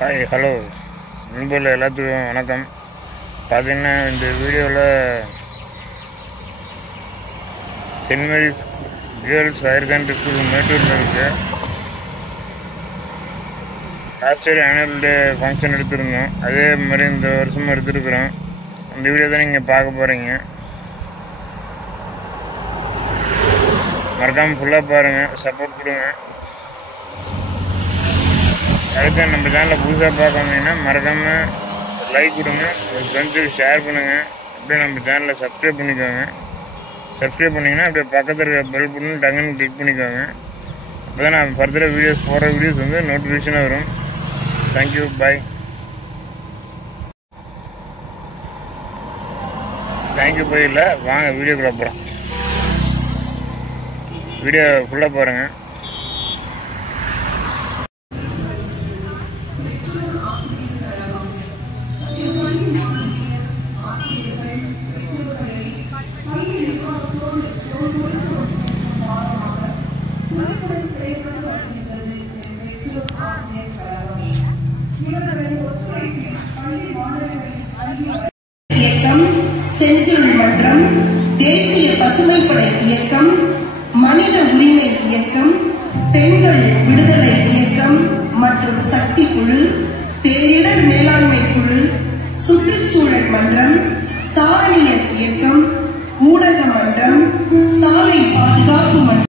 Hi hello நண்பர்கள் எல்லாத்துக்கும் வணக்கம். பார்த்தீங்கன்னா இந்த வீடியோவில் Saint Mary's Girls Higher Secondary School மேட்டூரில் இருக்குது. Last year annual day function எடுத்திருந்தோம். அதே மாதிரி இந்த வருஷமும் எடுத்துருக்குறோம். அந்த வீடியோ தான் நீங்கள் பார்க்க போகிறீங்க. மறக்காமல் ஃபுல்லாக பாருங்கள், சப்போர்ட் கொடுங்க. அடுத்து நம்ம சேனலில் புதுசாக பார்க்க வந்தீங்கன்னா மறக்காமல் லைக் கொடுங்க, ஒரு ஃப்ரெண்ட்ஸுக்கு ஷேர் பண்ணுங்கள். அப்படியே நம்ம சேனலை சப்ஸ்கிரைப் பண்ணிக்கோங்க. சப்ஸ்கிரைப் பண்ணிங்கன்னா அப்படியே பக்கத்தில் இருக்க பெல் பட்டன் டக்குன்னு கிளிக் பண்ணிக்கோங்க. அப்போ தான் நான் ஃபர்தராக வீடியோஸ் போடுற வீடியோஸ் வந்து நோட்டிஃபிகேஷனாக வரும். தேங்க்யூ, பாய். தேங்க்யூ பாய் இல்லை, வாங்க வீடியோக்குள்ள போகிறோம். வீடியோ ஃபுல்லாக பாருங்கள். இயக்கம், செஞ்சிலுள் மன்றம், தேசிய பசுமைப்படை இயக்கம், மனித உரிமை இயக்கம், பெண்கள் விடுதலை இயக்கம் மற்றும் சக்தி குழு, பேரிடர் மேலாண்மை குழு, சுற்றுச்சூழல் மன்றம், சாரணியர் இயக்கம், ஊடக மன்றம், சாலை பாதுகாப்பு மன்றம்,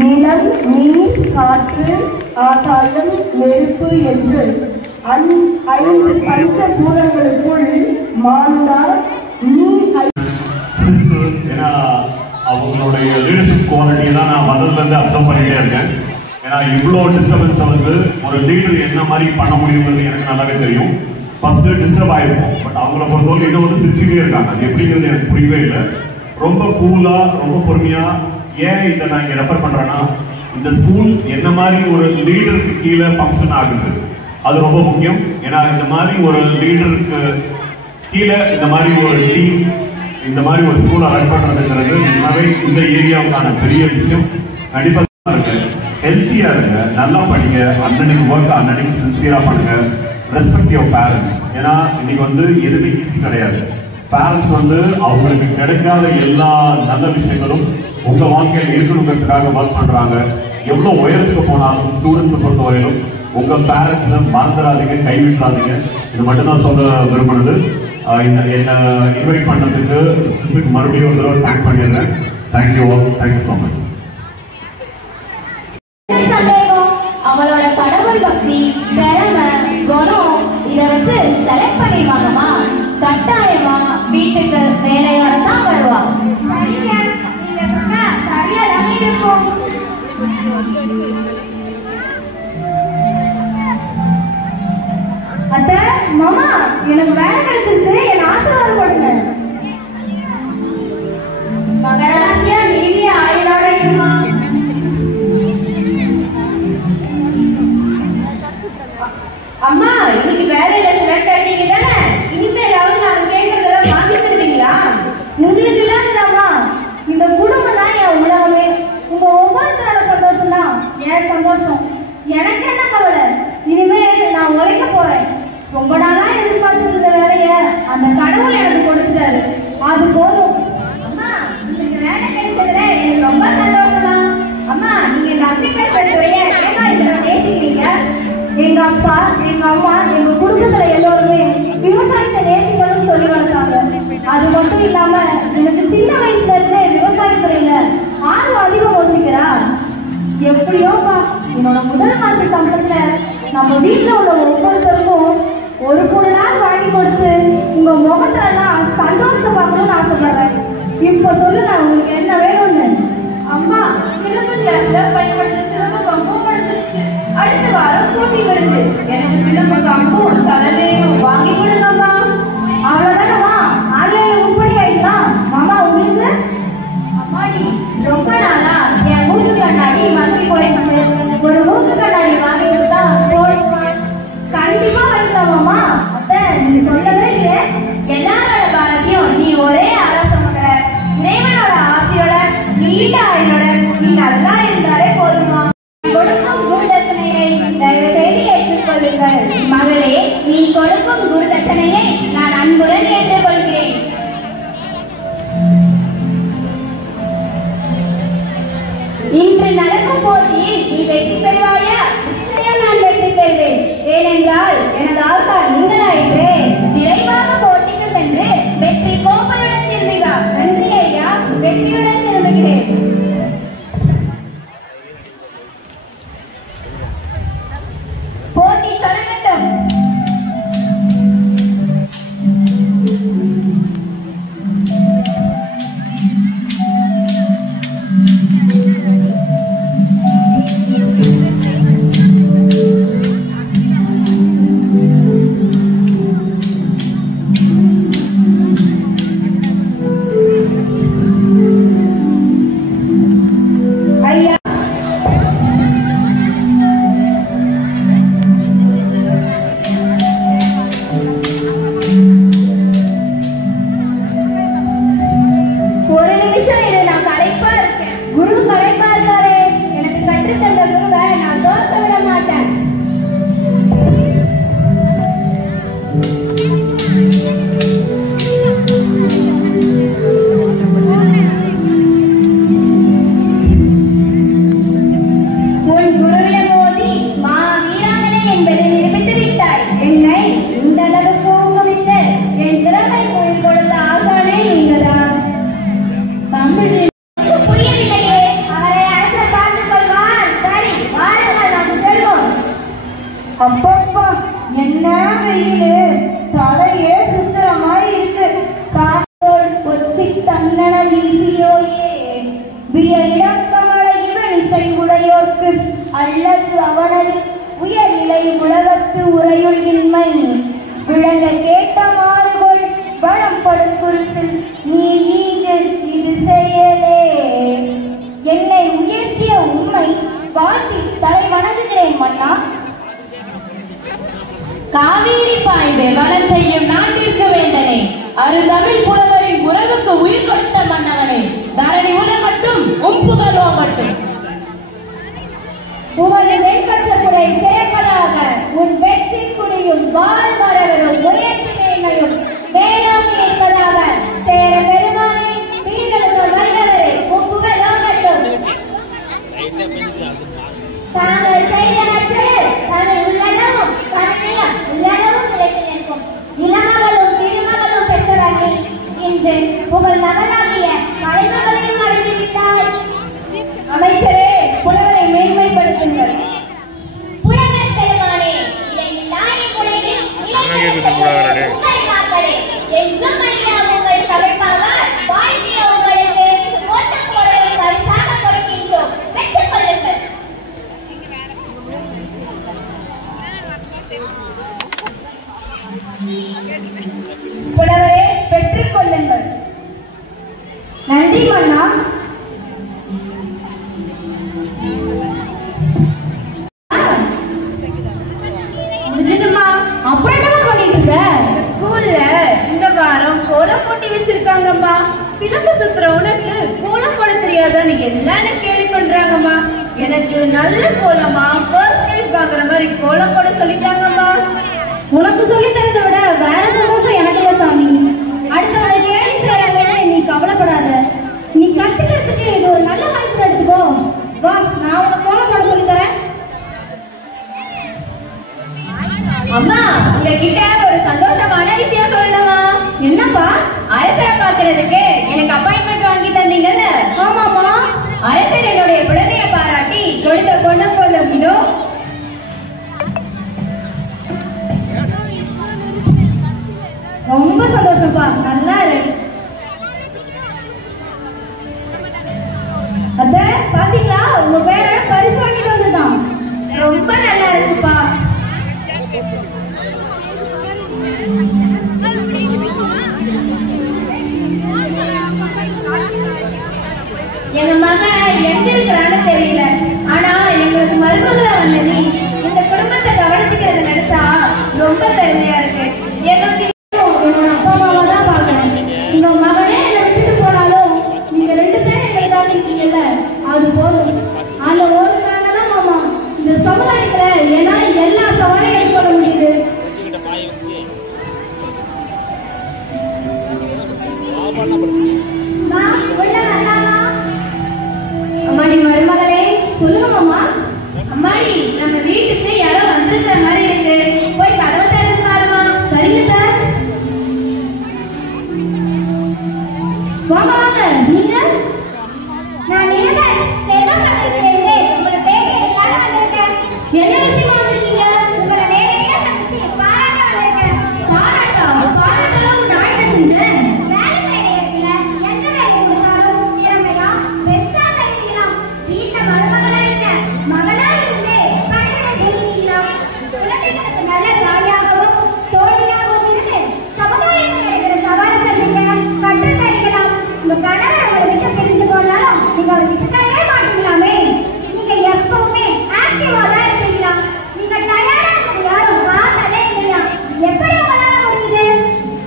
நிலம், நீர், காற்று, ஆகாயம், நெருப்பு என்று 5 பஞ்சபூதங்களுக்குள் மானுடார் ஏன்னா அவங்களுடைய லீடர்ஷிப் குவாலிட்டி தான் நான் வந்ததுலேருந்து அப்சர்வ் பண்ணிட்டே இருக்கேன். ஏன்னா இவ்வளோ டிஸ்டர்பன்ஸை வந்து ஒரு லீடர் என்ன மாதிரி பண்ண முடியுங்கிறது எனக்கு நல்லாவே தெரியும். ஃபர்ஸ்ட் டிஸ்டர்ப் ஆயிருக்கும், பட் அவங்கள பொறுத்தவரை இன்னும் வந்து சிரிச்சுட்டே இருக்காங்க. அது எப்படிங்கிறது எனக்கு புரியவே இல்லை. ரொம்ப கூலா, ரொம்ப பொறுமையா. ஏன் இதை நான் இங்கே ரெஃபர் பண்றேன்னா, இந்த ஸ்கூல் என்ன மாதிரி ஒரு லீடருக்கு கீழே ஃபங்க்ஷன் ஆகுது, அது ரொம்ப முக்கியம். ஏன்னா இந்த மாதிரி ஒரு லீடருக்கு கீழே இந்த மாதிரி ஒரு டீம், இந்த மாதிரி ஒரு ஸ்கூலை ரன் பண்றதுங்கிறது உண்மையாவே இந்த ஏரியாவுக்கான பெரிய விஷயம். கண்டிப்பா இருக்கு. ஹெல்த்தியா இருங்க, நல்லா படிங்க, அன்னன்னைக்கு ஒர்க் அன்னன்னைக்கு சின்சியரா பண்ணுங்க. Respect your parents. ஏன்னா இன்னைக்கு வந்து எதுவுமே ஈஸி கிடையாது. பேரண்ட்ஸ் வந்து அவங்களுக்கு கிடைக்காத எல்லா நல்ல விஷயங்களும் உங்க வாழ்க்கையில் இருக்கணுங்கிறதுக்காக ஒர்க் பண்றாங்க. எவ்வளவு உயரத்துக்கு போனாலும் ஸ்டூடெண்ட்ஸை பொறுத்த வரையிலும் உங்க பேரண்ட்ஸை மறந்துடாதீங்க, கைவிட்டுறாதீங்க. இது மட்டும்தான் சொல்ல விரும்புறது. என்ன இன்வைட் பண்ணதுக்கு மறுபடியும் ஒரு தடவை தேங்க் பண்ணிடுறேன். Thank you so much. அவளோட கடவுள் பக்தி, திறமை, குணம் இதை வச்சு செலக்ட் பண்ணிடுவாங்கம்மா. கட்டாயமா வீட்டுக்கு வேலையோட தான் வருவா. அத்தை, மாமா, எனக்கு வேலை கிடைச்சிருச்சு, என் ஆசீர்வாதம் போடுங்க. மகராசியா நீடிய ஆயுளோட இருமா. அம்மா, இன்னைக்கு வேலையில செலக்ட் ஆயிட்டீங்க தானே? இனிமேலாவது நாங்க கேட்கறதெல்லாம் வாங்கி தருவீங்களா? உங்களுக்கு இல்லாததாம்மா, இந்த குடும்பம் தான் என் உலகமே. உங்க ஒவ்வொருத்தரோட சந்தோஷம் தான் என் சந்தோஷம். எனக்கு என்ன கவலை? இனிமே நான் உழைக்க போறேன். ரொம்ப நாளா எதிர்பார்த்திருந்த வேலைய அந்த கடவுள் எனக்கு கொடுத்துட்டாரு. அது போதும். அம்மா, உங்களுக்கு வேலை கிடைச்சதுல எனக்கு ரொம்ப சந்தோஷமா. அம்மா, நீங்க நம்பிக்கை துறைய ஏமா இதுல நேசிக்கிறீங்க? எங்க அப்பா, எங்க அம்மா, எங்க குடும்பத்துல எல்லோருமே விவசாயத்தை நேசிக்கணும்னு சொல்லி வளர்த்தாங்க. அது மட்டும் இல்லாம எனக்கு சின்ன வயசுல இருந்தே விவசாயத்துறையில ஆர்வம் அதிகம் யோசிக்கிறா. எப்படியோப்பா, என்னோட முதல் மாச சம்பளத்துல நம்ம வீட்டுல உள்ள ஒவ்வொருத்தருக்கும் ஒரு பொருளாக வாங்கி கொடுத்து உங்க முகத்துல நான் சந்தோஷத்தை பார்க்கணும்னு ஆசைப்படுறேன். இப்ப சொல்லுங்க, உங்களுக்கு என்ன வேணும்னு? அம்மா, சிலம்பு கிளாஸ்ல பயன்படுத்த சிலம்பு கம்பும் படுத்துருச்சு. அடுத்த வாரம் போட்டி வருது. எனக்கு சிலம்பு கம்பும் சலவையும் வாங்கி கொடுங்கம்மா. அவ்வளவுதானம்மா, ஆன்லைன்ல முன்படி ஆயிடலாம். மாமா, உங்களுக்கு? அம்மாடி, ரொம்ப நாளா என் மூக்கு கண்ணாடி மங்கி போயிடுச்சு. ஒரு மூக்கு கண்ணாடி வாங்கி கொடுத்தா போதுமா? கண்டிப்பா வாங்கிக்கலாம் மாமா. அத்தை, நீங்க சொல்லவே இல்லையே. எல்லாரோட பாரதியும் நீ ஒரே ஆலோசனை. இறைவனோட ஆசையோட நீண்ட ஆயுளோட நீ நல்லா இருந்தாலே போதுமா. அல்லது அவனது உயர்நிலை உலகத்து உரையுள்ளின்மை விளங்க கேட்ட மாறுகொள் வளம்படும் குருசில் நீ ஈங்கு இது செயலே. என்னை உயர்த்திய உண்மை வாழ்த்தி தலை வணங்குகிறேன் மன்னா. காவேரி பாய்ந்து வளம் செய்யும் நாட்டிற்கு வேண்டனே, அருந்தமிழ் புலவரின் உறவுக்கு உயிர் கொடுத்த மன்னவனே, தரணி உலகட்டும் புகழோ மட்டும். உமது வெண்பற்ற குடை சிறப்பதாக உன் வெற்றி குடியும் வாழ் மரவரும் உயர்த்தி மேன்மையும் மேலும் இருப்பதாக சேர பெருமானே தீர்ந்தெடுக்க வல்லவரே புகழோ மட்டும். தாங்கள் செய்தவற்று தங்கள் உள்ளளவும் பரமையும் உள்ளளவும் நிலைத்து நிற்கும் இளமகளும் திருமகளும் பெற்றவர்கள் இன்று புகழ் மகனாகிய கலைமகளையும் அடைந்து விட்டார். அமைச்சரே, புலவரை மேன்மைப்படுத்துங்கள். புலவர் பெருமானே, என்றும் ஐயா உங்கள் தமிழ்பாவால் வாழ்த்திய உங்களுக்கு ஓட்டம் போடுவது பரிசாக கொடுக்கின்றோம். பெற்றுக் கொள்ளுங்கள். புலவரே, பெற்றுக் கொள்ளுங்கள். நன்றி மன்னா. அப்புறம் என்ன பண்ணிட்டு இருக்க? ஸ்கூல்ல இந்த வாரம் கோலம் போட்டி வச்சிருக்காங்கம்மா. சிலம்பு சுத்துற உனக்கு கோலம் போட தெரியாதான்னு எல்லாரும் கேள்வி பண்றாங்கம்மா. எனக்கு நல்ல கோலமா ஃபர்ஸ்ட் பிரைஸ் வாங்குற மாதிரி கோலம் போட சொல்லிட்டாங்கம்மா. உனக்கு சொல்லி தரதை விட வேற சந்தோஷம் எனக்கு இல்ல சாமி. அடுத்தவங்க கேள்வி செய்யறாங்க, நீ கவலைப்படாத. நீ கத்துக்கிறதுக்கு இது ஒரு நல்ல வாய்ப்பு எடுத்துக்கோ. வா, நான் உனக்கு கோலம் போட சொல்லி தரேன். அம்மா, உங்ககிட்ட ஒரு சந்தோஷமான விஷயம் சொல்லணுமா? என்னப்பா? அரசரை பாக்குறதுக்கு எனக்கு அப்பாயின்மெண்ட் வாங்கி தந்தீங்கல்ல? ஆமாமா. அரசர் என்னுடைய புலமையை பாராட்டி கொடுத்த கொண்டு போலும் இதோ. ரொம்ப சந்தோஷப்பா, நல்லா இருக்கு. அத பாத்தீங்களா, உங்க பேர பரிசு வாங்கிட்டு வந்திருக்கான். ரொம்ப நல்லா இருக்குப்பா. எங்க மகன் எங்க இருக்கிறான்னு தெரியல. ஆனா எங்களுக்கு மருமகளை வந்தது இந்த குடும்பத்தை கவனிச்சுக்கிறத நினைச்சா ரொம்ப பெருமையா இருக்கு. எங்களுக்கு என்னோட அப்பா அம்மாவை தான் பார்க்கணும். உங்க மகனே என்னை விட்டுட்டு போனாலும் நீங்க 2 பேரும் எங்களுக்காக இருக்கீங்கல்ல, அது போதும். அந்த ஒரு காரணம் மாமா இந்த சமுதாயத்துல ஏன்னா எல்லா சவாலையும் ஏற்பட முடியுது. அம்மாடி மருமகளே, சொல்லுங்க மாமா. அம்மாடி, நம்ம வீட்டுக்கு யாரோ வந்திருக்கிற மாதிரி இருக்கு. போய் கதவை திறந்து பாருமா. சரிங்க சார். வாங்க வாங்க. நீங்க? நான் நிலவர் செல்வமகளிலிருந்து உங்களை பேசுறதுக்காக வந்திருக்கேன். என்ன விஷயமா வந்திருக்கீங்க? உங்களை நேரடியா சந்திச்சு பாராட்ட வந்திருக்கேன். பாராட்டா? பாராட்டலாம் நான் என்ன செஞ்சேன்? வேலை செய்யற இடத்துல எந்த வேலை கொடுத்தாலும் திறமையா பெஸ்டா செய்யலாம். வீட்டுல மருமகளா இருக்க மகளா இருந்து கணவனை தெரிஞ்சுக்கலாம். குழந்தைகளுக்கு நல்ல தாயாகவும் தோழியாகவும் இருந்து சமுதாயத்தில் இருக்கிற சவாலை சந்திக்க கற்றுத் தருகிறார். உங்க கணவர் அவரை விட்டு பிரிந்து போனாலும் நீங்க அவரை விட்டுட்டவே மாட்டீங்களாமே. நீங்க எப்பவுமே ஆக்டிவா தான் இருப்பீங்களா? நீங்க டயர்டா இருக்கிறது யாரும் பார்த்ததே இல்லையா? எப்படி உங்களால முடியுது?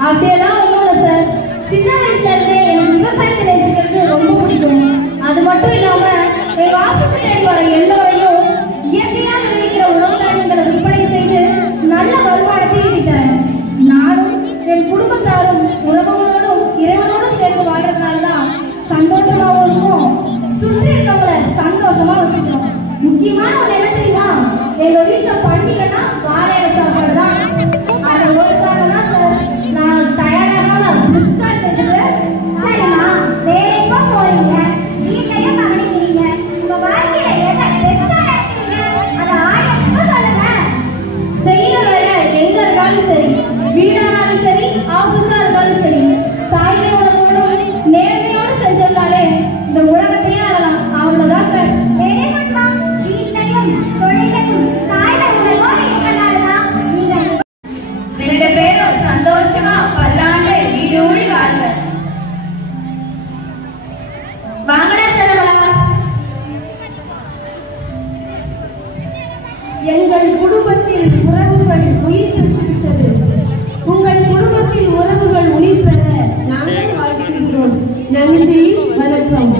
அப்படியெல்லாம் ஒண்ணும் இல்ல சார். சின்ன வயசுல இருந்தே எனக்கு விவசாயத்தை நேசிக்கிறது ரொம்ப பிடிக்கும். அது மட்டும் இல்லாம எங்க ஆபீஸ்ல வர எல்லோரையும் இயற்கையா விளைவிக்கிற உணவு தானியங்களை விற்பனை செய்து நல்ல வருமானத்தை ஈட்டித்தரேன். நானும் என் குடும்பத்தாரும் உறவுகளோடும் இறைவனோடும் சேர்ந்து வாழ்றதுனாலதான் சந்தோஷமாவும் இருக்கும், சுற்றி இருக்கவங்களை சந்தோஷமா வச்சுக்கணும். முக்கியமான ஒண்ணு என்ன தெரியுமா? எங்க வீட்டுல பண்டிகைன்னா வாழையில சாப்பாடு தான். அதை ஒரு காரணம் சார், நான் தயாராக பிரிஸ்கா செஞ்சுக்கிறேன். சரிம்மா, வேலைக்கா போறீங்க, வீட்டையும் கவனிக்கிறீங்க, உங்க வாழ்க்கையில எதை பெஸ்டா இருக்கீங்க அதை 1000 சொல்லுங்க. செய்யற வேலை எங்க இருந்தாலும் சரி, வீடானாலும் சரி, ஆபீஸா இருந்தாலும் சரி, தாய்மை உணர்வோடும் நேர்மையோடு செஞ்சோம்னாலே இந்த உலகத்தையே ஆளலாம். அவ்வளவுதான் சார். வீட்டையும் எங்கள் குடும்பத்தில் உறவுகள் உயிர் பெற்றுவிட்டது. உங்கள் குடும்பத்தில் உறவுகள் உயிர் பெற நாங்கள் வாழ்கின்றோம். நன்றி, வணக்கம்.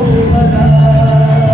Oh,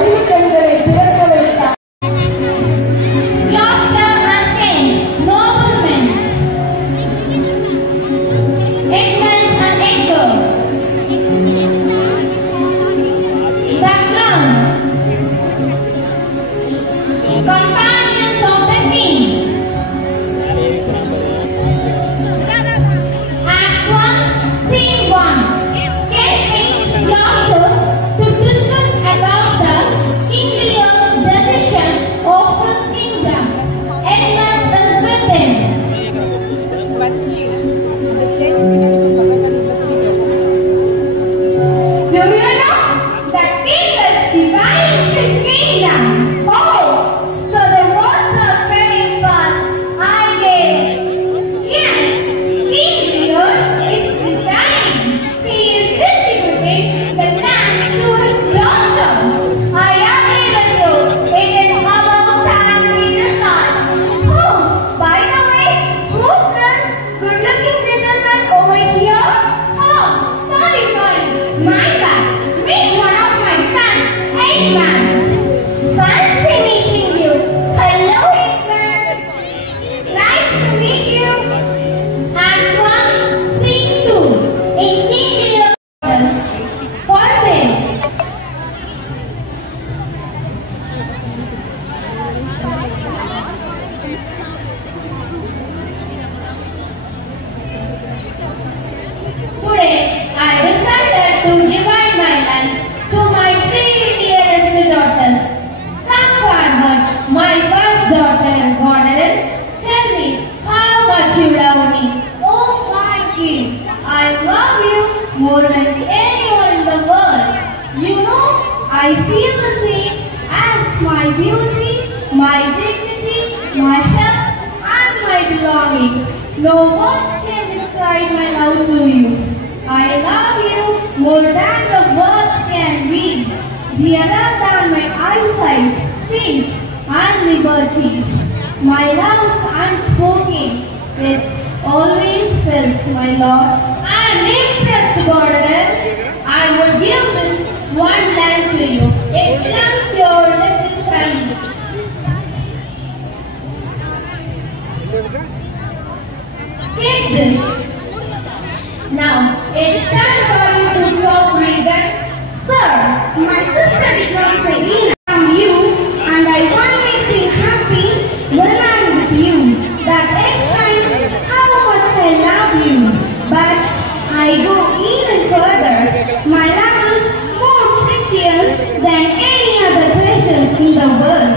அறிவு கண்களை திறக்க வைத்தார். Laughter and kings, noblemen, Edmund and Edgar, the crown, companions of the king. Act 1, Scene 1. Kate meets Laughter to discuss about the king's decision of his kingdom. Edmund is with him. Do you know that king is dividing his kingdom? Oh, so the words are spreading fast. I guess. Yes, King Lear is dividing. He is distributing the lands to his daughters. I agree with you. It is about time we decide. Oh, by the way, who's this good-looking gentleman over here? Oh, sorry. My bad. Meet one of my sons, Edmund. Fancy meeting you. Hello, Edmund. Nice to meet you. Act 1, Scene 2. In King Lear's daughters. For them. Today, I decided to divide my lands to my 3 dearest daughters. Come forward, my first daughter, Gordon. Tell me how much you love me. Oh, my king, I love you more than anyone in the world. You know, I feel the same as my beauty, my dignity, my health, and my belongings. No words can describe my love to you. I love you more than the words can read, dearer than my eyesight, space, and liberty. My love is unspoken, it always fills my Lord. I am impressed, Gordon. I would give this one land to you. It belongs to your rich family. Take this. Now, it's time for you to talk, Regan. Sir, my sister did not say enough from you, and I only feel happy when I'm with you. That explains how much I love you. But I go even further. My love is more precious than any other treasures in the world.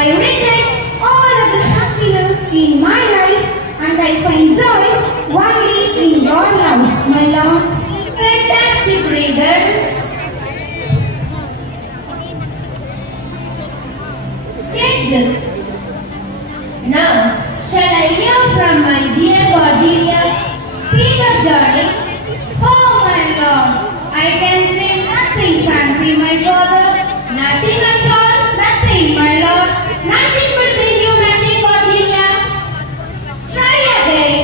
I reject all of the happiness in my life, and I find joy only in your love, my Lord. Fantastic, Regan. Take this. Now, shall I hear from my dear Cordelia? Speak up, darling. Oh, my Lord, I can say nothing fancy, my father. Nothing at all, nothing, my Lord. Nothing will bring you nothing, Cordelia. Try again.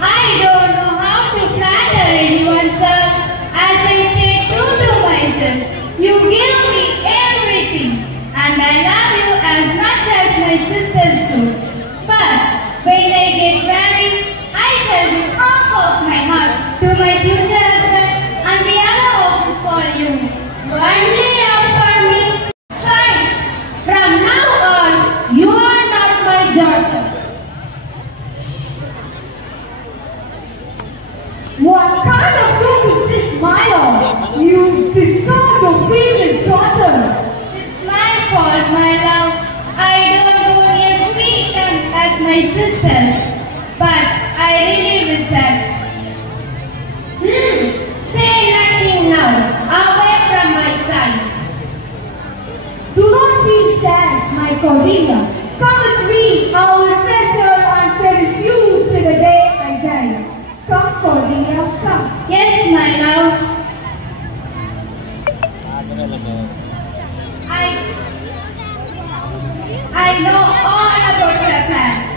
I don't know how to flatter anyone, sir. As I stay true to myself, you give me everything, and I love you as much as my sisters do. But when I get married, I shall give half of my heart to my future husband, and the other half is for you. Only love for me. Fine. From now on, you are not my daughter. What kind of talk is this, my lord? You discard your favorite daughter. It's my fault, my love. I don't go near sweet as my sisters, but I really with that. Say nothing now. Away from my sight. Do not feel sad, my Cordelia. Come with me. I will treasure and cherish you till the day I die. Come, Cordelia, come. Yes, my love. I know all about her past,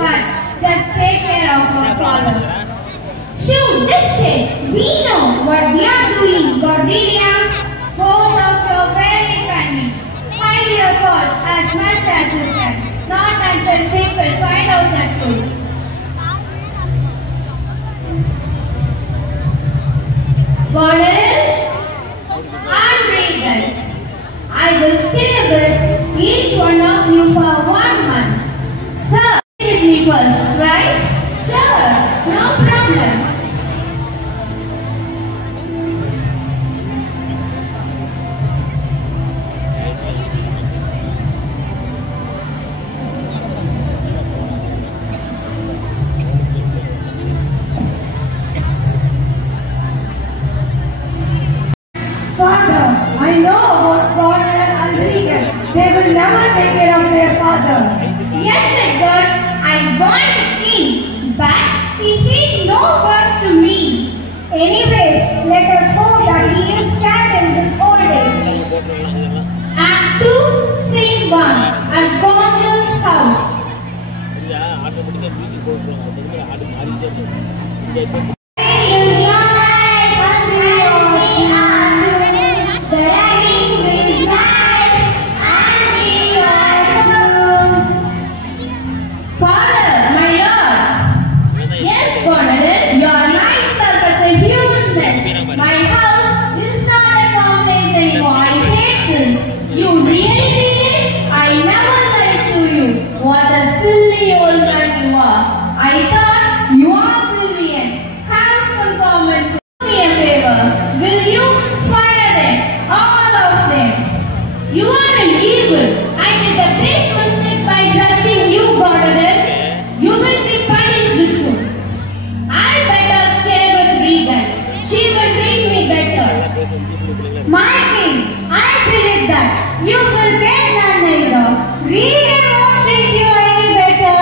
but just take care of her father. Shoot, this shit. We know what we are doing, Cordelia. Both of you very kindly. your call as much as you can, not until people find out the truth. Colonel and Regan, I will stay with each one of you for 1 month. Sir, give me first, right? Sure, no problem. Father, I know about Colonel and Regan. They will never take care of their father. Yes, Edgar, I want the king, but he paid no words to me. Anyways, let us hope that he is scared in his old age. Act 2, Scene 1, at Colonel's house. Father, my lord. Yes, Colonel, your nights are such a huge mess. My house is not a complex anymore. I hate this. You really feel it? I never lied to you. What a silly old man you are. I thought you are brilliant. Have some comments. Do me a favor. Will you fire them? All of them. You are an evil. I made a big mistake by trusting you, Colonel. You will be punished soon. I better stay with Regan. She will treat me better. My king, I believe that you will get none neither. Regan won't treat you any better.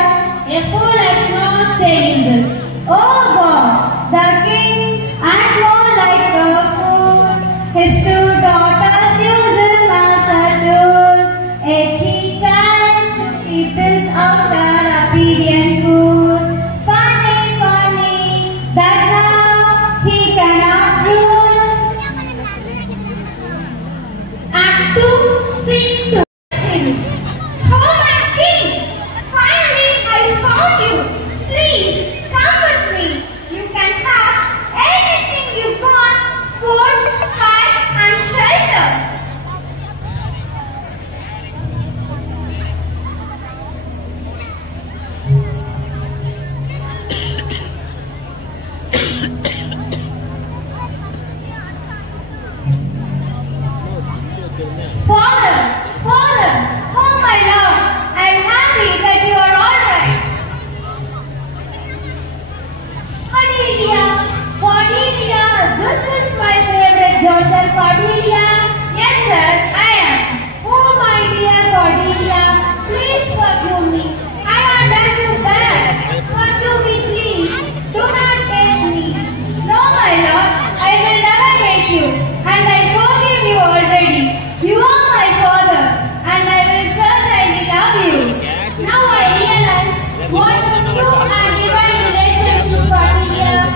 A fool has no say in this. Oh God, the king acts more like a fool. His 2 daughters use him as a tool. Yet he tries to keep his after obedient fool. Funny, that now he cannot rule. Act 2, Scene 2. Oh my king! Finally I found you. Please come with me. You can have anything you want: food, fire, and shelter. Father, Father, oh my lord, I am happy that you are all right. Cordelia, this is my favorite daughter, Cordelia. Yes, sir, I am. Oh, my dear Cordelia, please forgive me. I have done you bad. Forgive me, please. Do not hate me. No, my lord, I will never hate you, and I forgive you already. You are my father, and I will certainly love you. Now I realize what is true and divine relationship, Cordelia.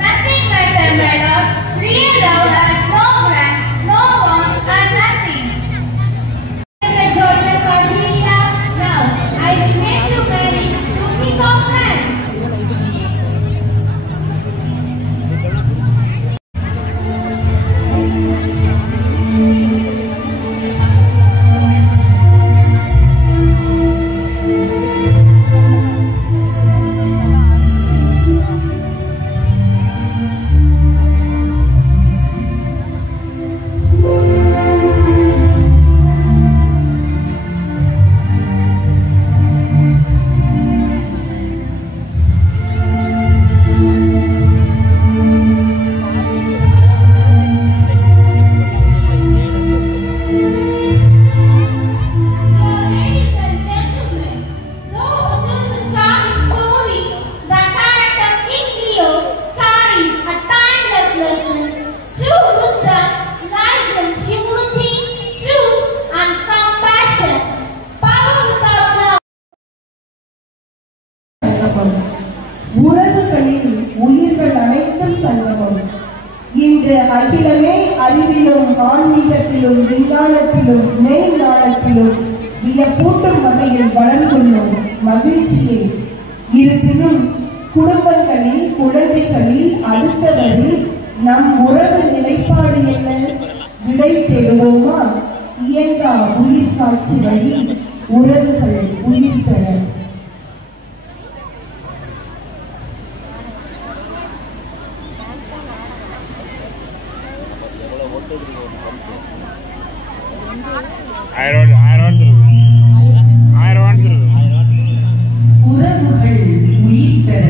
Nothing better, my lord. Real love has no ranks, அகிலமே அறிவிலும் ஆன்மீகத்திலும் விஞ்ஞானத்திலும் மெய்ஞானத்திலும் வியப்பூட்டும் வகையில் வளர்ந்துள்ளோம். மகிழ்ச்சியை இருப்பினும் குடும்பங்களில் குழந்தைகளில் அடுத்தவரில் நம் உறவு நிலைப்பாடு என்ன? விடை தேடுவோமா? இயங்கா உயிர் காட்சி வழி உறவுகள் உயிர் பெற. உறவுகள் உயிர் பெற.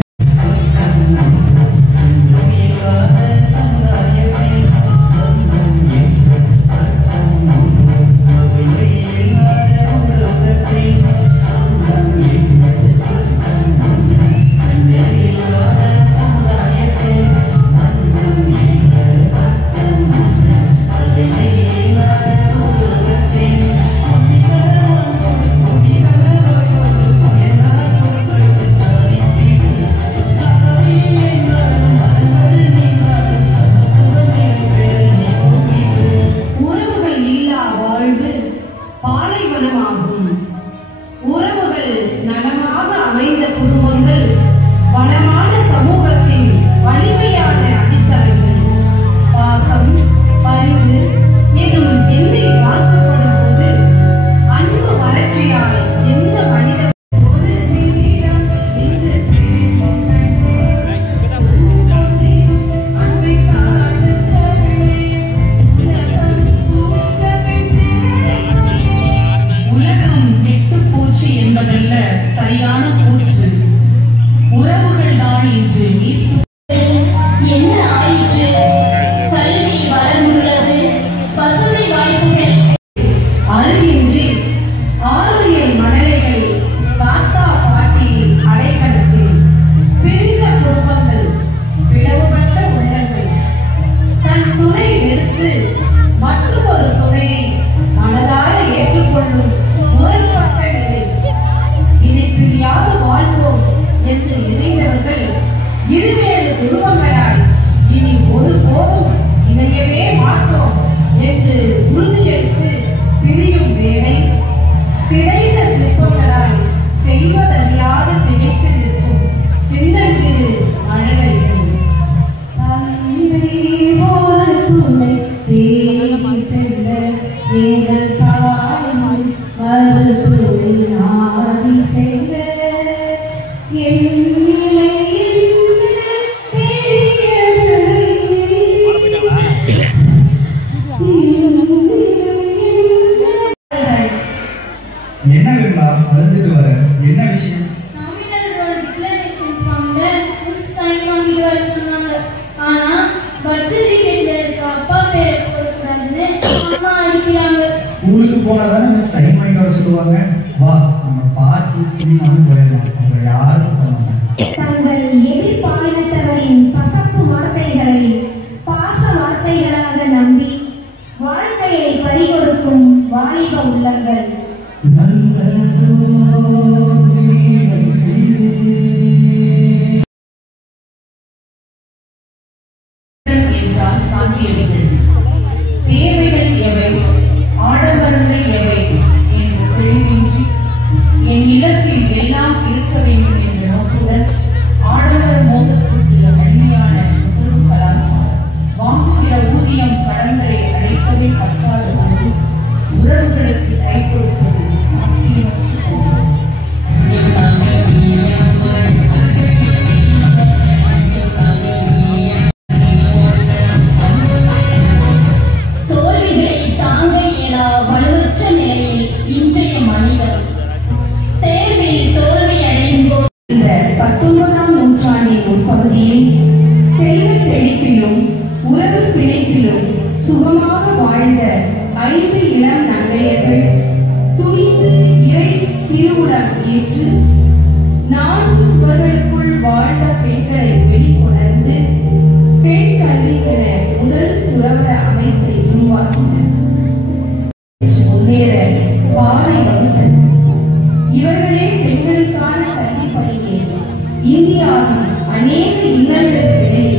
இந்தியாவின் அநேக இன்னல்களுக்கு இடையே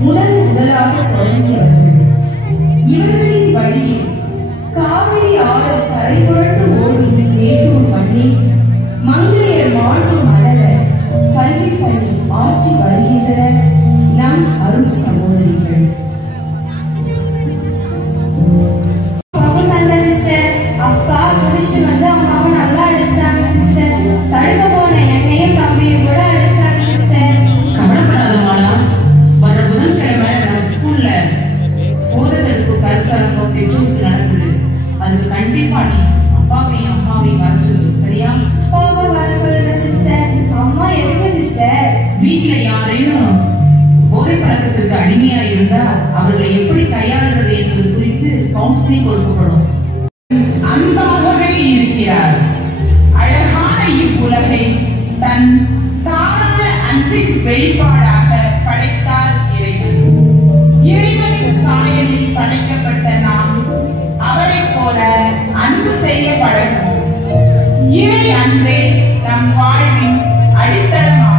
முதலாக தொடங்கியவர்கள். இவர்களின் வழியில் காவிரி ஆறு கரை புரண்டு ஓடும் மேட்டூர் மண்ணில் மங்கையர் வாழ்வு மலர கல்வி பணி ஆட்சி வருகின்றனர் நம் அருள் சகோதரிகள். அப்பா குடிச்சு வந்து அம்மாவை நல்லா அடிச்சிட்டாங்க சிஸ்டர். தடுக்க போன என்னையும் தம்பியும் கூட அடிச்சிட்டாங்க சிஸ்டர். கவலைப்படாதமாடா, வர புதன்கிழமை நம்ம ஸ்கூல்ல போதத்திற்கு கருத்தரங்கம் பெற்றோருக்கு நடக்குது. அதுக்கு கண்டிப்பா நீ அப்பாவையும் அம்மாவையும் வர சொல்லு, சரியா? அப்பாவை வர சொல்றேன் சிஸ்டர். அம்மா எதுக்கு சிஸ்டர்? வீட்டுல யாரேனும் போதை பழக்கத்திற்கு அடிமையா இருந்தா அவர்களை எப்படி கையாளுறது என்பது குறித்து கவுன்சிலிங் கொடுக்கப்படும். அன்பாகவே இருக்கிறார். அழகான இவ்வுலகை தன் தாராள அன்பின் வெளிப்பாடாக படைத்தார் இறைவன். இறைவனின் சாயலில் படைக்கப்பட்ட நாம் அவரை போல அன்பு செய்ய பழகுவோம். இறை அன்பே நம் வாழ்வின் அடித்தளமாகும்.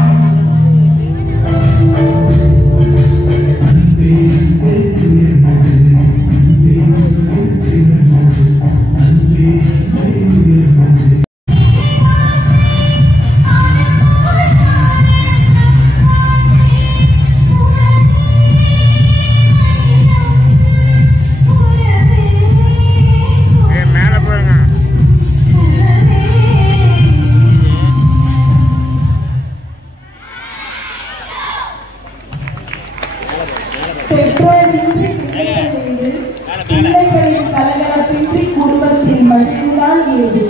பிள்ளைகளின் கலகலப்பின்றி குடும்பத்தில் மகிழ்வுதான் ஏது.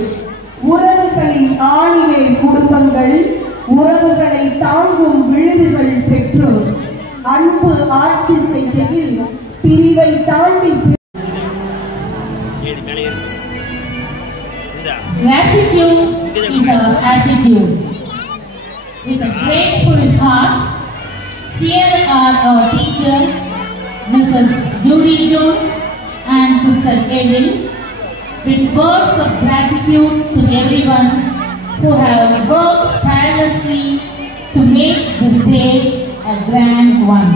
உறவுகளின் ஆணிவே குடும்பங்கள், உறவுகளை தாங்கும் விழுதுகள் பெற்றோர். அன்பு ஆட்சி செய்கையில் பிரிவை தாண்டி. Gratitude is our attitude. With a grateful heart, here are our teachers, Mrs. Judy Jones and Sister Evil, with words of gratitude to everyone who have worked tirelessly to make this day a grand one.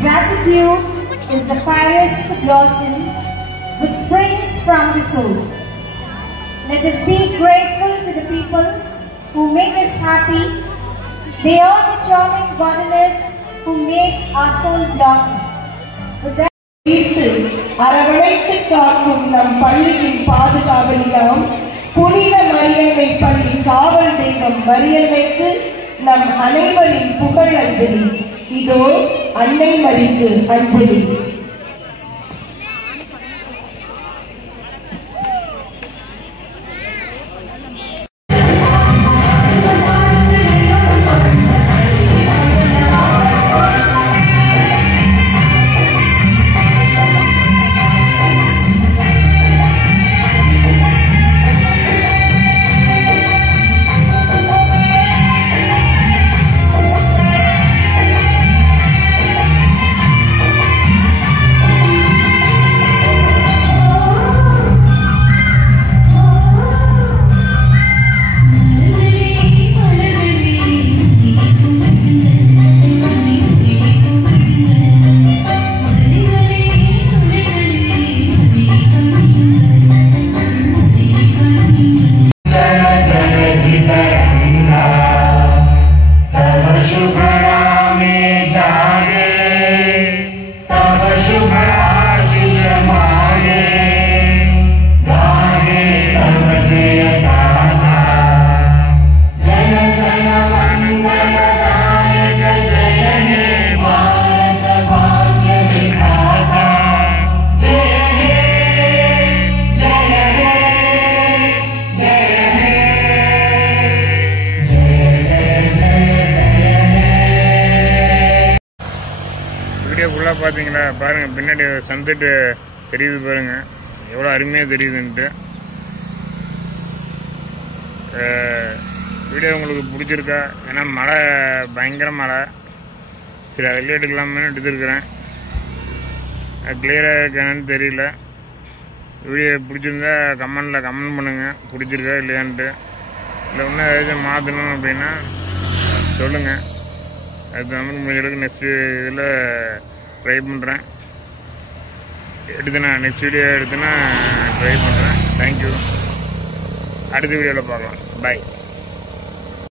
Gratitude is the fairest blossom which springs from the soul. Let us be grateful to the people who make us happy. They are the charming gardeners who make our soul blossom. With that, அரவணைத்து காக்கும் நம் பள்ளியின் பாதுகாவலியாம் புனித மரியன்னை பள்ளி காவல் தெய்வம் மரியன்னைக்கு நம் அனைவரின் புகழ் அஞ்சலி. இதோ அன்னை மரிக்கு அஞ்சலி. வியூவெல்லாம் பார்த்தீங்களா? பாருங்கள், பின்னாடி சன்செட்டு தெரியுது பாருங்கள், எவ்வளோ அருமையாக தெரியுதுன்ட்டு. வீடியோ உங்களுக்கு பிடிச்சிருக்கா? ஏன்னா மழை, பயங்கர மழை. சரி, அதில் எடுக்கலாமே எடுத்துருக்குறேன். கிளியராக இருக்கான்னு தெரியல. வீடியோ பிடிச்சிருந்தா கமெண்ட் பண்ணுங்கள், பிடிச்சிருக்கா இல்லையான்ட்டு. இல்லை இன்னும் ஏதாச்சும் மாற்றணும் அப்படின்னா சொல்லுங்கள். அது தமிழ் முடிஞ்சளவுக்கு நெக்ஸ்ட்டு இதில் ட்ரை பண்ணுறேன். நெக்ஸ்ட் வீடியோ எடுத்துனா ட்ரை பண்ணுறேன். தேங்க்யூ. அடுத்த வீடியோவில் பார்க்கலாம். பாய்.